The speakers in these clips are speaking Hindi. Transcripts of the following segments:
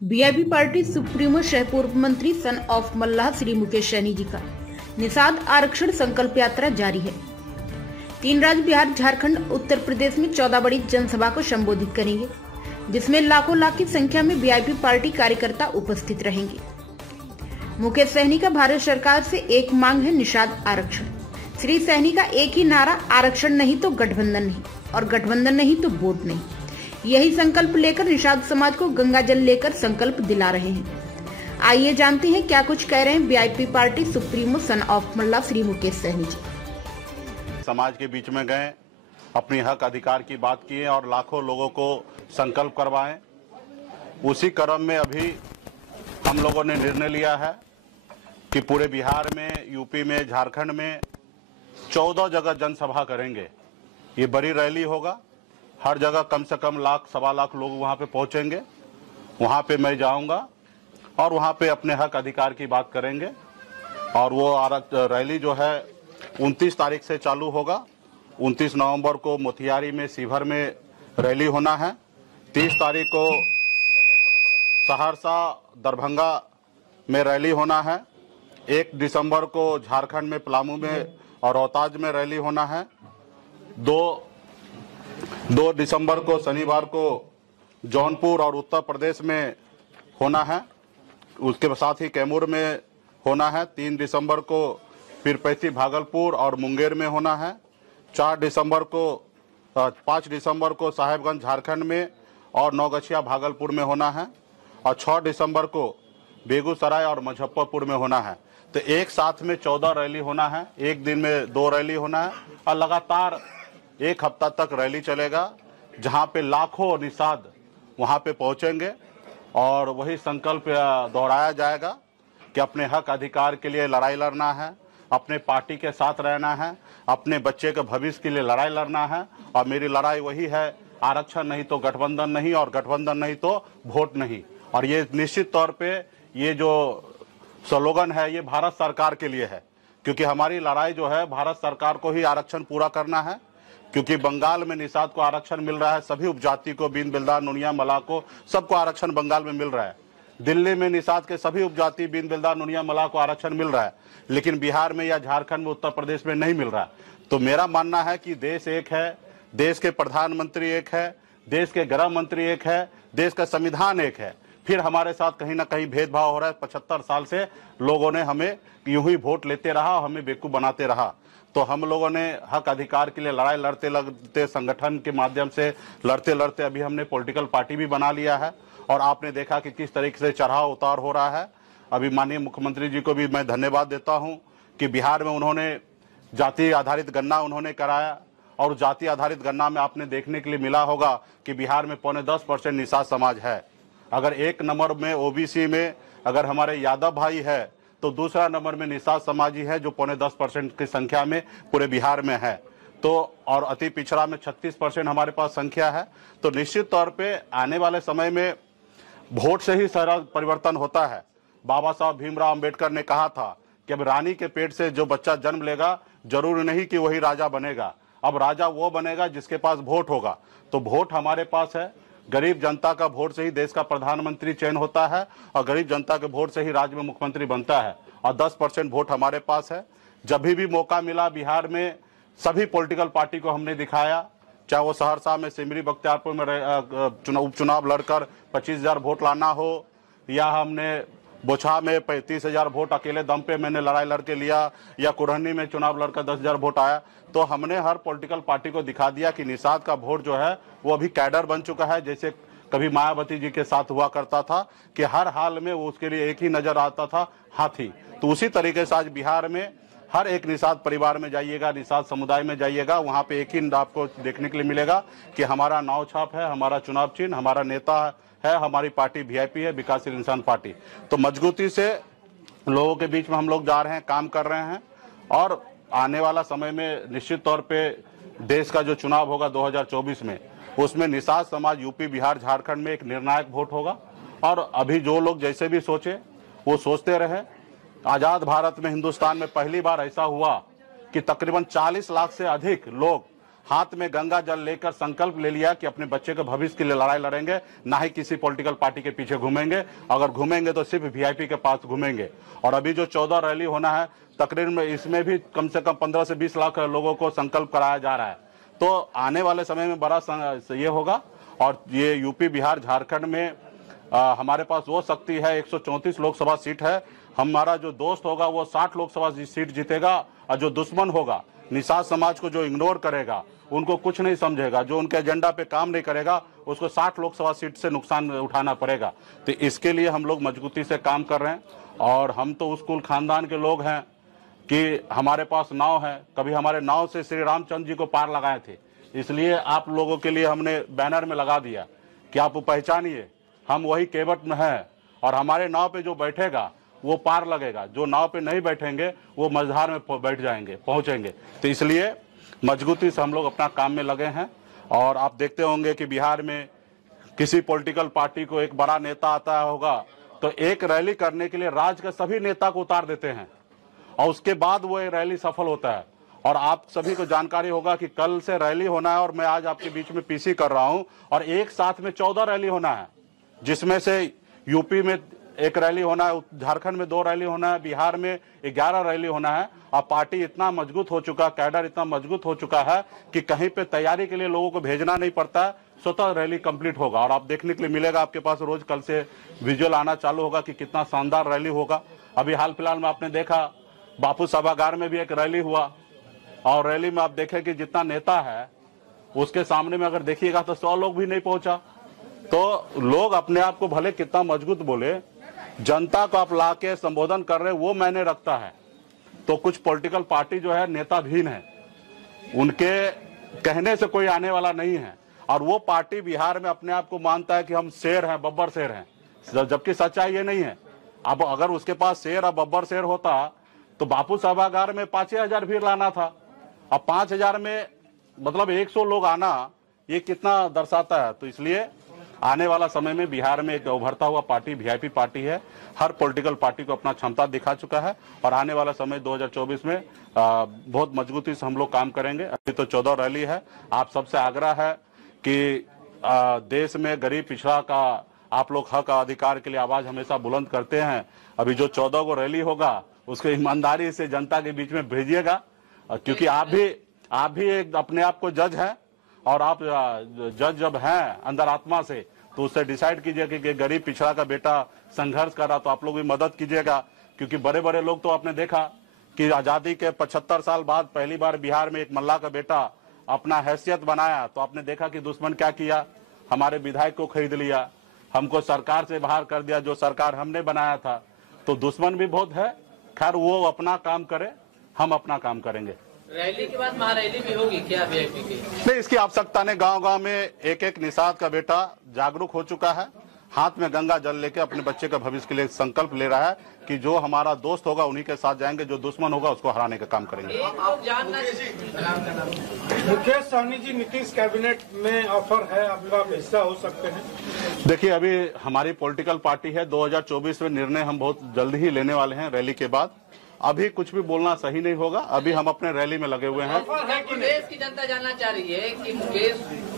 वीआईपी पार्टी सुप्रीमो सह पूर्व मंत्री सन ऑफ मल्लाह श्री मुकेश सैनी जी का निषाद आरक्षण संकल्प यात्रा जारी है। 3 राज्य बिहार, झारखंड, उत्तर प्रदेश में 14 बड़ी जनसभा को संबोधित करेंगे, जिसमें लाखों लाख की संख्या में वीआईपी पार्टी कार्यकर्ता उपस्थित रहेंगे। मुकेश सैनी का भारत सरकार से एक मांग है, निषाद आरक्षण। श्री सैनी का एक ही नारा, आरक्षण नहीं तो गठबंधन नहीं, और गठबंधन नहीं तो वोट नहीं। यही संकल्प लेकर निषाद समाज को गंगा जल लेकर संकल्प दिला रहे हैं। आइए जानते हैं क्या कुछ कह रहे हैं VIP party supremo son of Mallah Shri Mukesh Saini ji. समाज के बीच में गए, अपनी हक अधिकार की बात किए और लाखों लोगों को संकल्प करवाएं। उसी क्रम में अभी हम लोगों ने निर्णय लिया है कि पूरे बिहार में, यूपी में, झारखंड में 14 जगह जनसभा करेंगे। ये बड़ी रैली होगा, हर जगह कम से कम लाख, सवा लाख लोग वहाँ पे पहुँचेंगे। वहाँ पे मैं जाऊँगा और वहाँ पे अपने हक अधिकार की बात करेंगे। और वो रैली जो है 29 तारीख से चालू होगा। 29 नवंबर को मोतिहारी में, सीभर में रैली होना है। 30 तारीख को सहरसा, दरभंगा में रैली होना है। 1 दिसंबर को झारखंड में पलामू में और रोहतास में रैली होना है। 2 दिसंबर को शनिवार को जौनपुर और उत्तर प्रदेश में होना है। उसके साथ ही कैमूर में होना है। 3 दिसंबर को पीरपैंती, भागलपुर और मुंगेर में होना है। 5 दिसंबर को साहेबगंज, झारखंड में और नौगछिया, भागलपुर में होना है। और 6 दिसंबर को बेगूसराय और मुजफ्फरपुर में होना है। तो एक साथ में 14 रैली होना है। एक दिन में 2 रैली होना है और लगातार 1 हफ्ता तक रैली चलेगा, जहां पे लाखों निषाद वहां पे पहुंचेंगे और वही संकल्प दोहराया जाएगा कि अपने हक अधिकार के लिए लड़ाई लड़ना है, अपने पार्टी के साथ रहना है, अपने बच्चे के भविष्य के लिए लड़ाई लड़ना है। और मेरी लड़ाई वही है, आरक्षण नहीं तो गठबंधन नहीं, और गठबंधन नहीं तो वोट नहीं। और ये निश्चित तौर पे ये जो स्लोगन है ये भारत सरकार के लिए है, क्योंकि हमारी लड़ाई जो है भारत सरकार को ही आरक्षण पूरा करना है। क्योंकि बंगाल में निषाद को आरक्षण मिल रहा है, सभी उपजाति को, बीन बिल्दार, नुनिया, मलाह को, सबको आरक्षण बंगाल में मिल रहा है। दिल्ली में निषाद के सभी उपजाति, बीन बिल्दार, नुनिया, मलाह को आरक्षण मिल रहा है, लेकिन बिहार में या झारखंड में, उत्तर प्रदेश में नहीं मिल रहा है। तो मेरा मानना है कि देश एक है, देश के प्रधानमंत्री एक है, देश के गृह मंत्री एक है, देश का संविधान एक है। फिर हमारे साथ कहीं ना कहीं भेदभाव हो रहा है। 75 साल से लोगों ने हमें यूं ही वोट लेते रहा, हमें बेवकूफ बनाते रहा। तो हम लोगों ने हक अधिकार के लिए लड़ाई लड़ते लड़ते, संगठन के माध्यम से लड़ते लड़ते अभी हमने पॉलिटिकल पार्टी भी बना लिया है। और आपने देखा कि किस तरीके से चढ़ाव उतार हो रहा है। अभी माननीय मुख्यमंत्री जी को भी मैं धन्यवाद देता हूं कि बिहार में उन्होंने जाति आधारित गणना उन्होंने कराया, और जाति आधारित गणना में आपने देखने के लिए मिला होगा कि बिहार में 0.10% निषाद समाज है। अगर 1 नंबर में ओबीसी में अगर हमारे यादव भाई है, तो दूसरा नंबर में निषाद समाजी है, जो 0.10% की संख्या में पूरे बिहार में है। तो और अति पिछड़ा में 36% हमारे पास संख्या है। तो निश्चित तौर पे आने वाले समय में वोट से ही सारा परिवर्तन होता है। बाबा साहब भीमराव अंबेडकर ने कहा था कि अब रानी के पेट से जो बच्चा जन्म लेगा, जरूरी नहीं कि वही राजा बनेगा। अब राजा वो बनेगा जिसके पास वोट होगा। तो वोट हमारे पास है। गरीब जनता का वोट से ही देश का प्रधानमंत्री चयन होता है, और गरीब जनता के वोट से ही राज्य में मुख्यमंत्री बनता है। और 10% वोट हमारे पास है। जब भी मौका मिला बिहार में सभी पॉलिटिकल पार्टी को हमने दिखाया, चाहे वो सहरसा में सिमरी बख्तियारपुर में उपचुनाव लड़कर 25,000 वोट लाना हो, या हमने बोछा में 35,000 वोट अकेले दम पे मैंने लड़ाई लड़के लिया, या कुरहनी में चुनाव लड़कर 10,000 वोट आया। तो हमने हर पॉलिटिकल पार्टी को दिखा दिया कि निषाद का वोट जो है वो अभी कैडर बन चुका है। जैसे कभी मायावती जी के साथ हुआ करता था कि हर हाल में वो उसके लिए एक ही नजर आता था, हाथी। तो उसी तरीके से आज बिहार में हर एक निषाद परिवार में जाइएगा, निषाद समुदाय में जाइएगा, वहाँ पे एक ही आपको देखने के लिए मिलेगा कि हमारा नाव छाप है, हमारा चुनाव चिन्ह, हमारा नेता है, हमारी पार्टी वीआईपी है, विकासशील इंसान पार्टी। तो मजबूती से लोगों के बीच में हम लोग जा रहे हैं, काम कर रहे हैं। और आने वाला समय में निश्चित तौर पे देश का जो चुनाव होगा 2024 में, उसमें निषाद समाज यूपी, बिहार, झारखंड में एक निर्णायक वोट होगा। और अभी जो लोग जैसे भी सोचे वो सोचते रहे। आजाद भारत में, हिंदुस्तान में पहली बार ऐसा हुआ कि तकरीबन 40 लाख से अधिक लोग हाथ में गंगा जल लेकर संकल्प ले लिया कि अपने बच्चे के भविष्य के लिए लड़ाई लड़ेंगे, ना ही किसी पॉलिटिकल पार्टी के पीछे घूमेंगे। अगर घूमेंगे तो सिर्फ वीआईपी के पास घूमेंगे। और अभी जो 14 रैली होना है तकरीर में, इसमें भी कम से कम 15 से 20 लाख लोगों को संकल्प कराया जा रहा है। तो आने वाले समय में बड़ा ये होगा। और ये यूपी, बिहार, झारखंड में हमारे पास वो शक्ति है, 134 लोकसभा सीट है। हमारा जो दोस्त होगा वो 60 लोकसभा सीट जीतेगा, और जो दुश्मन होगा, निषाद समाज को जो इग्नोर करेगा, उनको कुछ नहीं समझेगा, जो उनके एजेंडा पे काम नहीं करेगा, उसको 60 लोकसभा सीट से नुकसान उठाना पड़ेगा। तो इसके लिए हम लोग मजबूती से काम कर रहे हैं। और हम तो उस कुल खानदान के लोग हैं कि हमारे पास नाव है, कभी हमारे नाव से श्री रामचंद्र जी को पार लगाए थे। इसलिए आप लोगों के लिए हमने बैनर में लगा दिया कि आप पहचानिए, हम वही केवट में हैं, और हमारे नाव पे जो बैठेगा वो पार लगेगा, जो नाव पे नहीं बैठेंगे वो मझधार में बैठ जाएंगे, पहुंचेंगे। तो इसलिए मजबूती से हम लोग अपना काम में लगे हैं। और आप देखते होंगे कि बिहार में किसी पॉलिटिकल पार्टी को एक बड़ा नेता आता होगा तो एक रैली करने के लिए राज्य के सभी नेता को उतार देते हैं, और उसके बाद वो एक रैली सफल होता है। और आप सभी को जानकारी होगा कि कल से रैली होना है, और मैं आज आपके बीच में पीसी कर रहा हूं, और एक साथ में 14 रैली होना है, जिसमें से यूपी में एक रैली होना है, झारखंड में 2 रैली होना है, बिहार में 11 रैली होना है। और पार्टी इतना मजबूत हो चुका, कैडर इतना मजबूत हो चुका है कि कहीं पे तैयारी के लिए लोगों को भेजना नहीं पड़ता है, स्वतः रैली कंप्लीट होगा। और आप देखने के लिए मिलेगा, आपके पास रोज कल से विजुअल आना चालू होगा कि कितना शानदार रैली होगा। अभी हाल फिलहाल में आपने देखा बापू सभागार में भी एक रैली हुआ, और रैली में आप देखें कि जितना नेता है उसके सामने में अगर देखिएगा तो 100 लोग भी नहीं पहुंचा। तो लोग अपने आप को भले कितना मजबूत बोले, जनता को आप ला के संबोधन कर रहे वो मैंने रखता है। तो कुछ पॉलिटिकल पार्टी जो है नेताधीन है, उनके कहने से कोई आने वाला नहीं है। और वो पार्टी बिहार में अपने आप को मानता है कि हम शेर हैं, बब्बर शेर हैं, जबकि सच्चाई ये नहीं है। अब अगर उसके पास शेर और बब्बर शेर होता तो बापू सभागार में 5,000 भीड़ लाना था। अब 5,000 में मतलब 100 लोग आना, ये कितना दर्शाता है। तो इसलिए आने वाला समय में बिहार में एक उभरता हुआ पार्टी वीआईपी पार्टी है। हर पॉलिटिकल पार्टी को अपना क्षमता दिखा चुका है, और आने वाला समय 2024 में बहुत मजबूती से हम लोग काम करेंगे। अभी तो 14 रैली है। आप सबसे आग्रह है कि देश में गरीब पिछड़ा का आप लोग हक अधिकार के लिए आवाज हमेशा बुलंद करते हैं। अभी जो 14 को रैली होगा उसको ईमानदारी से जनता के बीच में भेजिएगा, क्योंकि आप भी एक अपने आप को जज हैं, और आप जज जब हैं अंदर आत्मा से, तो उससे डिसाइड कीजिए कि गरीब पिछड़ा का बेटा संघर्ष कर रहा, तो आप लोग भी मदद कीजिएगा। क्योंकि बड़े बड़े लोग तो आपने देखा कि आजादी के 75 साल बाद पहली बार बिहार में एक मल्ला का बेटा अपना हैसियत बनाया, तो आपने देखा कि दुश्मन क्या किया, हमारे विधायक को खरीद लिया, हमको सरकार से बाहर कर दिया, जो सरकार हमने बनाया था। तो दुश्मन भी बहुत है। खैर वो अपना काम करे, हम अपना काम करेंगे। रैली के बाद महारैली भी होगी क्या वीआईपी की? नहीं, इसकी आवश्यकता नहीं। गांव-गांव में एक निषाद का बेटा जागरूक हो चुका है, हाथ में गंगा जल लेके अपने बच्चे के भविष्य के लिए संकल्प ले रहा है कि जो हमारा दोस्त होगा उन्हीं के साथ जाएंगे, जो दुश्मन होगा उसको हराने का काम करेंगे। मुकेश सहनी जी, नीतीश कैबिनेट में ऑफर है, आप हिस्सा हो सकते हैं? देखिए, अभी हमारी पॉलिटिकल पार्टी है, 2024 में निर्णय हम बहुत जल्द ही लेने वाले हैं रैली के बाद। अभी कुछ भी बोलना सही नहीं होगा, अभी हम अपने रैली में लगे हुए हैं। प्रदेश की जनता जानना चाह रही है कि मुकेश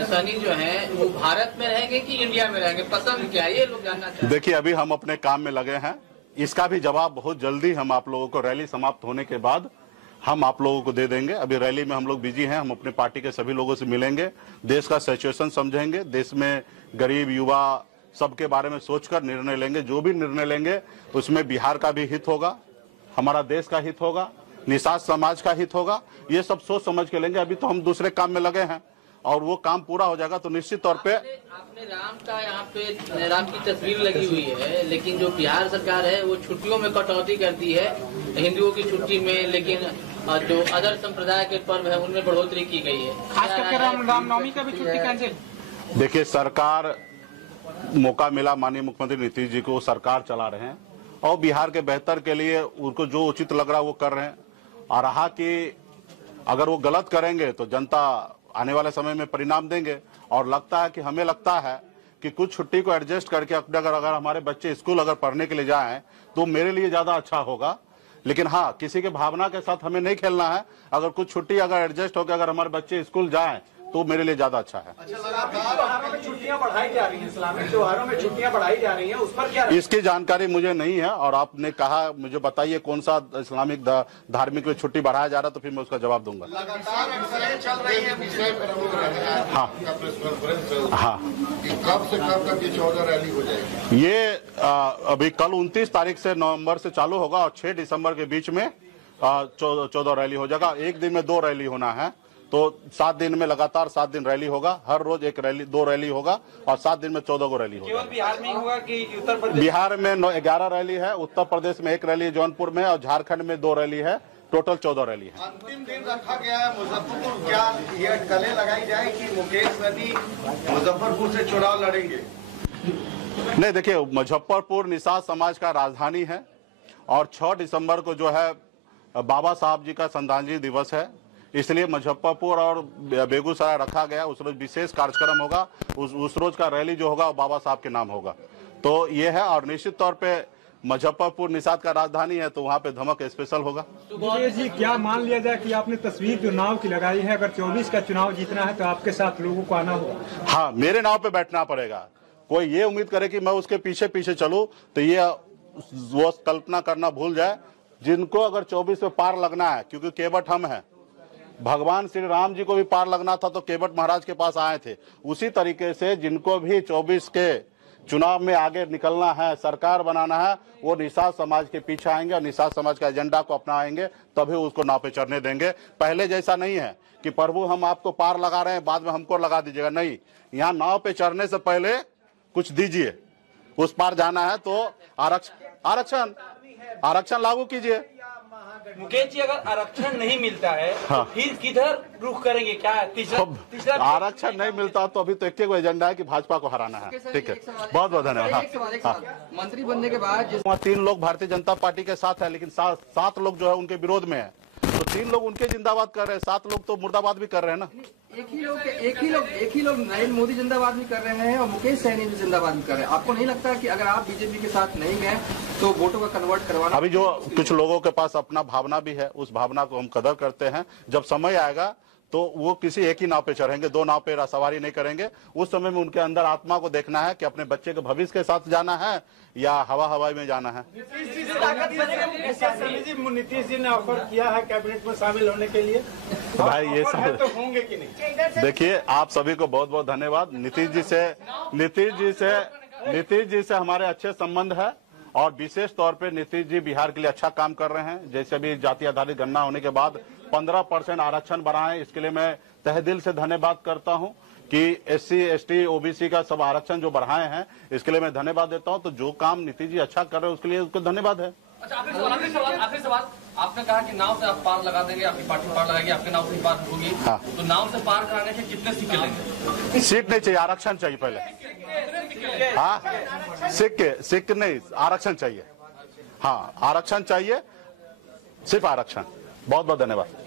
सहनी जो है वो भारत में रहेंगे कि इंडिया में रहेंगे, पसंद क्या है, ये लोग जानना चाहते हैं। देखिए, अभी हम अपने काम में लगे हैं, इसका भी जवाब बहुत जल्दी हम आप लोगों को रैली समाप्त होने के बाद हम आप लोगों को दे देंगे। अभी रैली में हम लोग बिजी हैं, हम अपने पार्टी के सभी लोगों से मिलेंगे, देश का सिचुएशन समझेंगे, देश में गरीब युवा सबके बारे में सोचकर निर्णय लेंगे। जो भी निर्णय लेंगे उसमें बिहार का भी हित होगा, हमारा देश का हित होगा, निषाद समाज का हित होगा, ये सब सोच समझ के लेंगे। अभी तो हम दूसरे काम में लगे हैं, और वो काम पूरा हो जाएगा तो निश्चित तौर पे। आपने राम का यहाँ पे राम की तस्वीर लगी हुई है, लेकिन जो बिहार सरकार है वो छुट्टियों में कटौती करती है, हिंदुओं की छुट्टी में, लेकिन जो अदर संप्रदाय के पर्व है उनमें बढ़ोतरी की गई है। खास करके रामनवमी का भी छुट्टी कैंसिल। देखिए, सरकार मौका मिला, माननीय मुख्यमंत्री नीतीश जी को, सरकार चला रहे हैं, और बिहार के बेहतर के लिए उनको जो उचित लग रहा है वो कर रहे हैं। और रहा कि अगर वो गलत करेंगे तो जनता आने वाले समय में परिणाम देंगे। और लगता है कि हमें लगता है कि कुछ छुट्टी को एडजस्ट करके अपने अगर हमारे बच्चे स्कूल अगर पढ़ने के लिए जाएं तो मेरे लिए ज्यादा अच्छा होगा। लेकिन हाँ, किसी के भावना के साथ हमें नहीं खेलना है। अगर कुछ छुट्टी अगर एडजस्ट होकर अगर हमारे बच्चे स्कूल जाएं तो मेरे लिए ज्यादा अच्छा है। त्योहारों में छुट्टियां बढ़ाई जा रही हैं, इस्लामिक त्योहारों में छुट्टियां बढ़ाई जा रही हैं, उस पर क्या? इसकी जानकारी मुझे नहीं है, और आपने कहा मुझे बताइए कौन सा इस्लामिक धार्मिक में छुट्टी बढ़ाया जा रहा है, तो फिर मैं उसका जवाब दूंगा। लगातार चल रही है। हाँ हाँ, कब से कब तक ये 14 रैली हो जाएगी? ये अभी कल 29 तारीख से नवंबर से चालू होगा और 6 दिसंबर के बीच में 14 रैली हो जाएगा। एक दिन में 2 रैली होना है, तो 7 दिन में लगातार 7 दिन रैली होगा। हर रोज 1 रैली 2 रैली होगा और 7 दिन में 14 को रैली होगा। केवल बिहार में ही होगा कि उत्तर प्रदेश? बिहार में 11 रैली है, उत्तर प्रदेश में 1 रैली है जौनपुर में, और झारखंड में 2 रैली है। टोटल 14 रैली है। अंतिम दिन रखा गया है मुजफ्फरपुर। क्या ये गले लगाई जाए कि मुकेश सहनी मुजफ्फरपुर से चुनाव लड़ेंगे? नहीं, देखिए, मुजफ्फरपुर निषाद समाज का राजधानी है और 6 दिसंबर को जो है बाबा साहब जी का श्रद्धांजलि दिवस है, इसलिए मुजफ्फरपुर और बेगूसराय रखा गया। उस रोज विशेष कार्यक्रम होगा। उस रोज का रैली जो होगा बाबा साहब के नाम होगा। तो ये है, और निश्चित तौर पे मुजफ्फरपुर निषाद का राजधानी है, तो वहाँ पे धमक स्पेशल होगा। मुकेश जी, क्या मान लिया जाए कि आपने तस्वीर जो नाव की लगाई है, अगर 24 का चुनाव जीतना है तो आपके साथ लोगों को आना होगा? हाँ, मेरे नाव पे बैठना पड़ेगा। कोई ये उम्मीद करे कि मैं उसके पीछे पीछे चलूं तो ये वो कल्पना करना भूल जाए। जिनको अगर 24 में पार लगना है, क्योंकि केवट हम हैं, भगवान श्री राम जी को भी पार लगना था तो केवट महाराज के पास आए थे। उसी तरीके से जिनको भी 24 के चुनाव में आगे निकलना है, सरकार बनाना है, वो निषाद समाज के पीछे आएंगे और निषाद समाज के एजेंडा को अपनाएंगे, तभी उसको नाव पे चढ़ने देंगे। पहले जैसा नहीं है कि प्रभु हम आपको पार लगा रहे हैं, बाद में हमको लगा दीजिएगा। नहीं, यहाँ नाव पे चढ़ने से पहले कुछ दीजिए। उस पार जाना है तो आरक्षण लागू कीजिए। मुकेश जी, अगर आरक्षण नहीं मिलता है हाँ। तो फिर किधर रुख करेंगे? क्या तीसरा आरक्षण नहीं मिलता तो अभी तो एक एजेंडा है कि भाजपा को हराना है। ठीक है, बहुत बहुत धन्यवाद। मंत्री बनने के बाद वहाँ 3 लोग भारतीय जनता पार्टी के साथ है, लेकिन 7 लोग जो है उनके विरोध में है। तो 3 लोग उनके जिंदाबाद कर रहे हैं, 7 लोग तो मुर्दाबाद भी कर रहे हैं ना। एक ही लोग नरेंद्र मोदी जिंदाबाद भी कर रहे हैं और मुकेश सहनी भी जिंदाबाद भी कर रहे हैं। आपको नहीं लगता कि अगर आप बीजेपी के साथ नहीं गए तो वोटों का कन्वर्ट करवाना? अभी जो कुछ लोगों के पास अपना भावना भी है, उस भावना को हम कदर करते हैं। जब समय आएगा तो वो किसी एक ही नाव पे चढ़ेंगे, 2 नाव पे सवारी नहीं करेंगे। उस समय में उनके अंदर आत्मा को देखना है कि अपने बच्चे के भविष्य के साथ जाना है या हवाई में जाना है। नीतीश जी ने ऑफर किया है कैबिनेट में शामिल होने के लिए, भाई ये सब तो होंगे कि नहीं? देखिए, आप सभी को बहुत बहुत धन्यवाद। नीतीश जी से हमारे अच्छे संबंध है और विशेष तौर पे नीतीश जी बिहार के लिए अच्छा काम कर रहे हैं। जैसे अभी जाति आधारित गणना होने के बाद 15% आरक्षण बढ़ाएं, इसके लिए मैं तहे दिल से धन्यवाद करता हूं कि SC ST OBC का सब आरक्षण जो बढ़ाए हैं, इसके लिए मैं धन्यवाद देता हूं। तो जो काम नीतीश जी अच्छा कर रहे हैं उसके लिए उसको धन्यवाद है। अच्छा, आखिरी सवाल, आपने कहा कि नाव से आप पार लगा देंगे, आपकी पार्टी पार लगाएगी, आपके नाव से पार होगी। हाँ। तो नाव से पार कराने के कितने सिक्के लेंगे? सीट नहीं चाहिए, आरक्षण चाहिए पहले। हाँ, सिक्के नहीं, आरक्षण चाहिए। हाँ, आरक्षण चाहिए, सिर्फ आरक्षण। बहुत बहुत धन्यवाद।